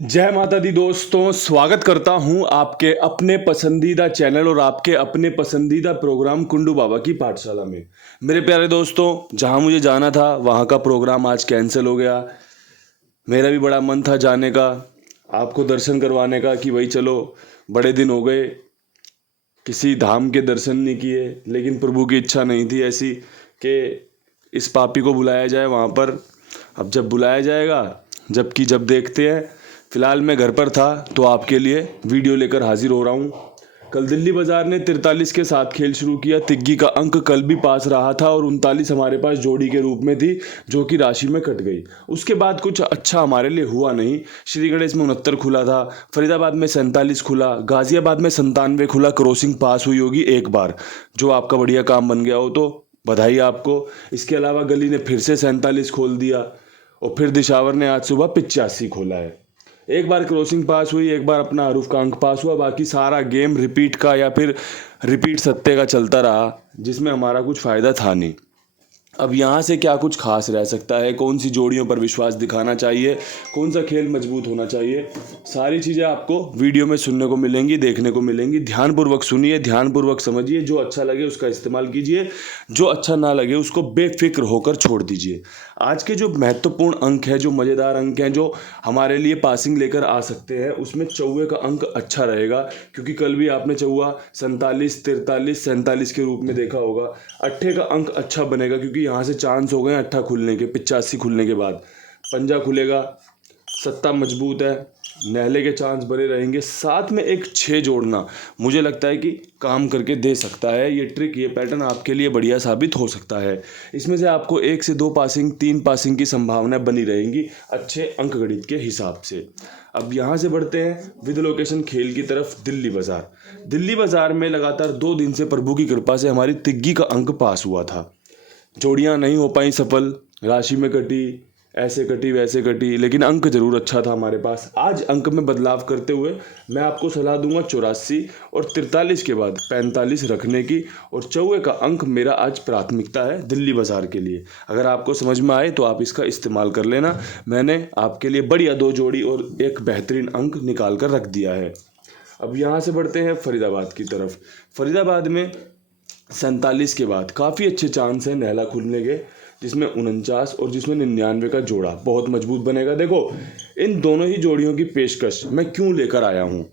जय माता दी दोस्तों, स्वागत करता हूं आपके अपने पसंदीदा चैनल और आपके अपने पसंदीदा प्रोग्राम कुंडू बाबा की पाठशाला में। मेरे प्यारे दोस्तों, जहां मुझे जाना था वहां का प्रोग्राम आज कैंसिल हो गया। मेरा भी बड़ा मन था जाने का, आपको दर्शन करवाने का कि भाई चलो, बड़े दिन हो गए किसी धाम के दर्शन नहीं किए। लेकिन प्रभु की इच्छा नहीं थी ऐसी कि इस पापी को बुलाया जाए वहाँ पर। अब जब बुलाया जाएगा, जबकि जब देखते हैं। फिलहाल मैं घर पर था तो आपके लिए वीडियो लेकर हाजिर हो रहा हूँ। कल दिल्ली बाजार ने 43 के साथ खेल शुरू किया। तिग्गी का अंक कल भी पास रहा था और 39 हमारे पास जोड़ी के रूप में थी, जो कि राशि में कट गई। उसके बाद कुछ अच्छा हमारे लिए हुआ नहीं। श्री गणेश में 69 खुला था, फरीदाबाद में 47 खुला, गाजियाबाद में 97 खुला। क्रॉसिंग पास हुई होगी एक बार, जो आपका बढ़िया काम बन गया हो तो बधाई आपको। इसके अलावा गली ने फिर से 47 खोल दिया और फिर दिशावर ने आज सुबह 85 खोला है। एक बार क्रॉसिंग पास हुई, एक बार अपना हरूफ का अंक पास हुआ। बाकी सारा गेम रिपीट का या फिर रिपीट सत्ते का चलता रहा, जिसमें हमारा कुछ फ़ायदा था नहीं। अब यहाँ से क्या कुछ खास रह सकता है, कौन सी जोड़ियों पर विश्वास दिखाना चाहिए, कौन सा खेल मजबूत होना चाहिए, सारी चीज़ें आपको वीडियो में सुनने को मिलेंगी, देखने को मिलेंगी। ध्यानपूर्वक सुनिए, ध्यानपूर्वक समझिए। जो अच्छा लगे उसका इस्तेमाल कीजिए, जो अच्छा ना लगे उसको बेफिक्र होकर छोड़ दीजिए। आज के जो महत्वपूर्ण अंक है, जो मज़ेदार अंक हैं, जो हमारे लिए पासिंग लेकर आ सकते हैं, उसमें चौवे का अंक अच्छा रहेगा। क्योंकि कल भी आपने चौवा 47, 43, 47 के रूप में देखा होगा। अट्ठे का अंक अच्छा बनेगा क्योंकि यहाँ से चांस हो गए अट्ठा खुलने के। 85 खुलने के बाद पंजा खुलेगा, सत्ता मजबूत है, नहले के चांस बने रहेंगे। साथ में एक 6 जोड़ना मुझे लगता है कि काम करके दे सकता है। ये ट्रिक, ये पैटर्न आपके लिए बढ़िया साबित हो सकता है। इसमें से आपको 1 से 2 पासिंग, 3 पासिंग की संभावना बनी रहेंगी अच्छे अंक गणित के हिसाब से। अब यहाँ से बढ़ते हैं विद लोकेशन खेल की तरफ। दिल्ली बाजार, दिल्ली बाजार में लगातार 2 दिन से प्रभु की कृपा से हमारी तिग्गी का अंक पास हुआ था। जोड़ियाँ नहीं हो पाई सफल, राशि में कटी, ऐसे कटी वैसे कटी, लेकिन अंक जरूर अच्छा था हमारे पास। आज अंक में बदलाव करते हुए मैं आपको सलाह दूंगा 84 और 43 के बाद 45 रखने की। और चौवे का अंक मेरा आज प्राथमिकता है दिल्ली बाजार के लिए। अगर आपको समझ में आए तो आप इसका इस्तेमाल कर लेना। मैंने आपके लिए बढ़िया 2 जोड़ी और एक बेहतरीन अंक निकाल कर रख दिया है। अब यहाँ से बढ़ते हैं फरीदाबाद की तरफ। फरीदाबाद में 47 के बाद काफ़ी अच्छे चांस हैं नहला खुलने के, जिसमें 49 और जिसमें 99 का जोड़ा बहुत मजबूत बनेगा। देखो, इन दोनों ही जोड़ियों की पेशकश मैं क्यों लेकर आया हूँ।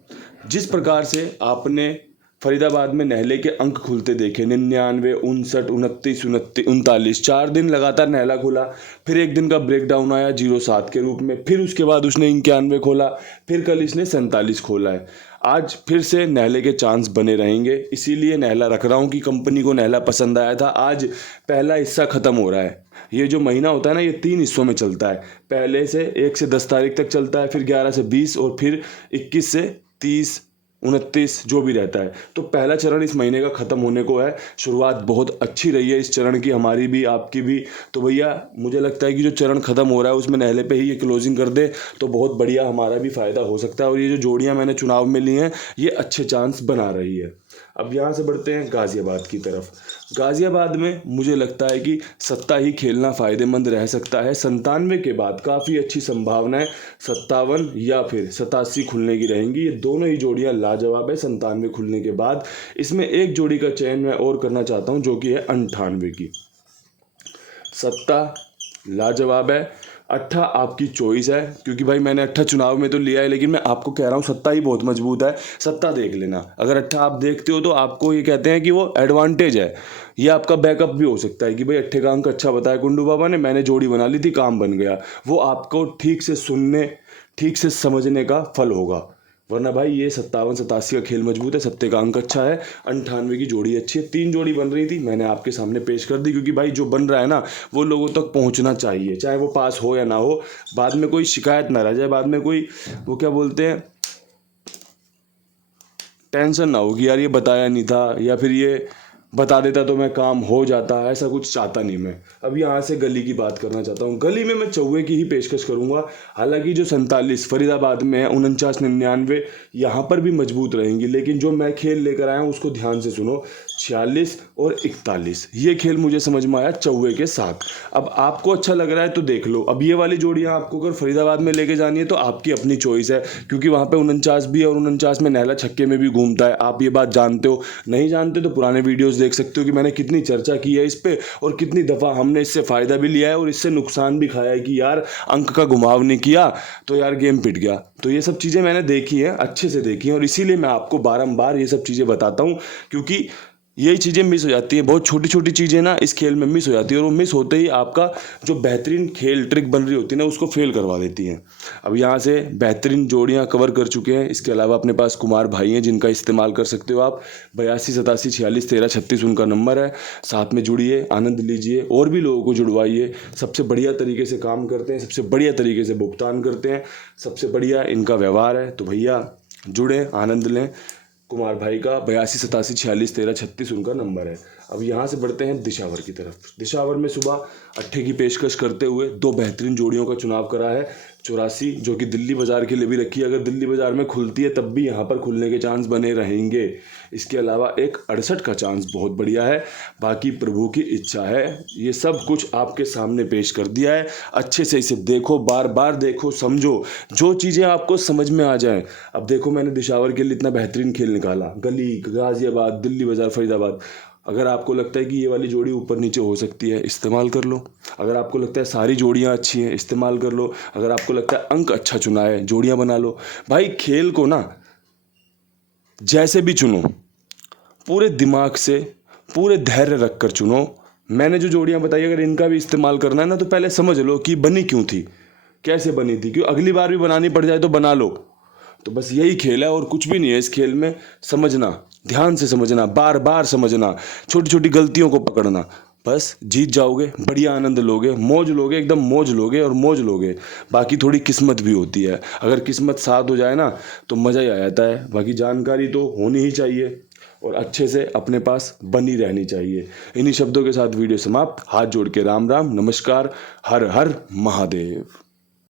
जिस प्रकार से आपने फरीदाबाद में नहले के अंक खुलते देखे, 99, 59, 29, 39, 4 दिन लगातार नहला खुला। फिर एक दिन का ब्रेकडाउन आया 07 के रूप में, फिर उसके बाद उसने 91 खोला, फिर कल इसने 47 खोला है। आज फिर से नहले के चांस बने रहेंगे, इसीलिए नहला रख रहा हूँ कि कंपनी को नहला पसंद आया था। आज पहला हिस्सा ख़त्म हो रहा है। ये जो महीना होता है ना, ये 3 हिस्सों में चलता है। पहले से 1 से 10 तारीख तक चलता है, फिर 11 से 20 और फिर 21 से 30, 29 जो भी रहता है। तो पहला चरण इस महीने का ख़त्म होने को है। शुरुआत बहुत अच्छी रही है इस चरण की, हमारी भी आपकी भी। तो भैया मुझे लगता है कि जो चरण ख़त्म हो रहा है उसमें नहले पे ही ये क्लोजिंग कर दे तो बहुत बढ़िया हमारा भी फ़ायदा हो सकता है। और ये जो जोड़ियाँ मैंने चुनाव में ली हैं, ये अच्छे चांस बना रही है। अब यहाँ से बढ़ते हैं गाज़ियाबाद की तरफ। गाज़ियाबाद में मुझे लगता है कि सत्ता ही खेलना फ़ायदेमंद रह सकता है। 97 के बाद काफ़ी अच्छी संभावनाएं 57 या फिर 87 खुलने की रहेंगी। ये दोनों ही जोड़ियां लाजवाब है 97 खुलने के बाद। इसमें एक जोड़ी का चयन मैं और करना चाहता हूं, जो कि है 98 की। सत्ता लाजवाब है, अट्ठा आपकी चॉइस है, क्योंकि भाई मैंने अट्ठा चुनाव में तो लिया है, लेकिन मैं आपको कह रहा हूँ सत्ता ही बहुत मजबूत है। सत्ता देख लेना, अगर अट्ठा आप देखते हो तो आपको ये कहते हैं कि वो एडवांटेज है। ये आपका बैकअप भी हो सकता है कि भाई अट्ठे का अंक अच्छा बताया कुंडू बाबा ने, मैंने जोड़ी बना ली थी, काम बन गया। वो आपको ठीक से सुनने, ठीक से समझने का फल होगा। वरना भाई ये 57, 87 का खेल मजबूत है, सत्ते का अंक अच्छा है, 98 की जोड़ी अच्छी है। 3 जोड़ी बन रही थी, मैंने आपके सामने पेश कर दी, क्योंकि भाई जो बन रहा है ना वो लोगों तक पहुंचना चाहिए, चाहे वो पास हो या ना हो। बाद में कोई शिकायत ना रह जाए, बाद में कोई वो क्या बोलते हैं, टेंशन ना होगी यार ये बताया नहीं था, या फिर ये बता देता तो मैं काम हो जाता। ऐसा कुछ चाहता नहीं मैं। अब यहाँ से गली की बात करना चाहता हूँ। गली में मैं चौवे की ही पेशकश करूँगा। हालांकि जो 47 फरीदाबाद में है, 49, 99 यहाँ पर भी मजबूत रहेंगी, लेकिन जो मैं खेल लेकर आया हूँ उसको ध्यान से सुनो। 46 और 41, ये खेल मुझे समझ में आया चौवे के साथ। अब आपको अच्छा लग रहा है तो देख लो। अब ये वाली जोड़ियाँ आपको अगर फरीदाबाद में लेके जानी है तो आपकी अपनी चॉइस है, क्योंकि वहाँ पे 49 भी है और 49 में नहला छक्के में भी घूमता है। आप ये बात जानते हो, नहीं जानते तो पुराने वीडियोस देख सकते हो कि मैंने कितनी चर्चा की है इस पे और कितनी दफ़ा हमने इससे फ़ायदा भी लिया है और इससे नुकसान भी खाया है कि यार अंक का घुमाव नहीं किया तो यार गेम पिट गया। तो ये सब चीज़ें मैंने देखी हैं, अच्छे से देखी हैं, और इसीलिए मैं आपको बारंबार ये सब चीज़ें बताता हूँ, क्योंकि यही चीज़ें मिस हो जाती हैं। बहुत छोटी छोटी चीज़ें ना इस खेल में मिस हो जाती है और वो मिस होते ही आपका जो बेहतरीन खेल ट्रिक बन रही होती है ना उसको फेल करवा देती हैं। अब यहाँ से बेहतरीन जोड़ियाँ कवर कर चुके हैं। इसके अलावा अपने पास कुमार भाई हैं जिनका इस्तेमाल कर सकते हो आप। 82 87 46 13 36 उनका नंबर है। साथ में जुड़िए, आनंद लीजिए, और भी लोगों को जुड़वाइए। सबसे बढ़िया तरीके से काम करते हैं, सबसे बढ़िया तरीके से भुगतान करते हैं, सबसे बढ़िया इनका व्यवहार है। तो भैया जुड़ें, आनंद लें। कुमार भाई का 82 87 46 13 36 उनका नंबर है। अब यहाँ से बढ़ते हैं दिशावर की तरफ। दिशावर में सुबह अट्ठे की पेशकश करते हुए दो बेहतरीन जोड़ियों का चुनाव करा है। 84 जो कि दिल्ली बाज़ार के लिए भी रखी है, अगर दिल्ली बाज़ार में खुलती है तब भी यहाँ पर खुलने के चांस बने रहेंगे। इसके अलावा एक 68 का चांस बहुत बढ़िया है। बाकी प्रभु की इच्छा है। ये सब कुछ आपके सामने पेश कर दिया है। अच्छे से इसे देखो, बार बार देखो, समझो, जो चीज़ें आपको समझ में आ जाएं। अब देखो मैंने दिशावर के लिए इतना बेहतरीन खेल निकाला, गली, गाज़ियाबाद, दिल्ली बाज़ार, फरीदाबाद। अगर आपको लगता है कि ये वाली जोड़ी ऊपर नीचे हो सकती है, इस्तेमाल कर लो। अगर आपको लगता है सारी जोड़ियाँ अच्छी हैं, इस्तेमाल कर लो। अगर आपको लगता है अंक अच्छा चुना है, जोड़ियाँ बना लो। भाई खेल को ना जैसे भी चुनो, पूरे दिमाग से, पूरे धैर्य रख कर चुनो। मैंने जो जोड़ियाँ बताई अगर इनका भी इस्तेमाल करना है ना तो पहले समझ लो कि बनी क्यों थी, कैसे बनी थी, क्यों अगली बार भी बनानी पड़ जाए तो बना लो। तो बस यही खेल है और कुछ भी नहीं है इस खेल में। समझना, ध्यान से समझना, बार बार समझना, छोटी छोटी गलतियों को पकड़ना, बस जीत जाओगे, बढ़िया आनंद लोगे, मौज लोगे, एकदम मौज लोगे और मौज लोगे। बाकी थोड़ी किस्मत भी होती है, अगर किस्मत साथ हो जाए ना तो मज़ा ही आ जाता है। बाकी जानकारी तो होनी ही चाहिए और अच्छे से अपने पास बनी रहनी चाहिए। इन्हीं शब्दों के साथ वीडियो समाप्त। हाथ जोड़ के राम राम, नमस्कार, हर हर महादेव।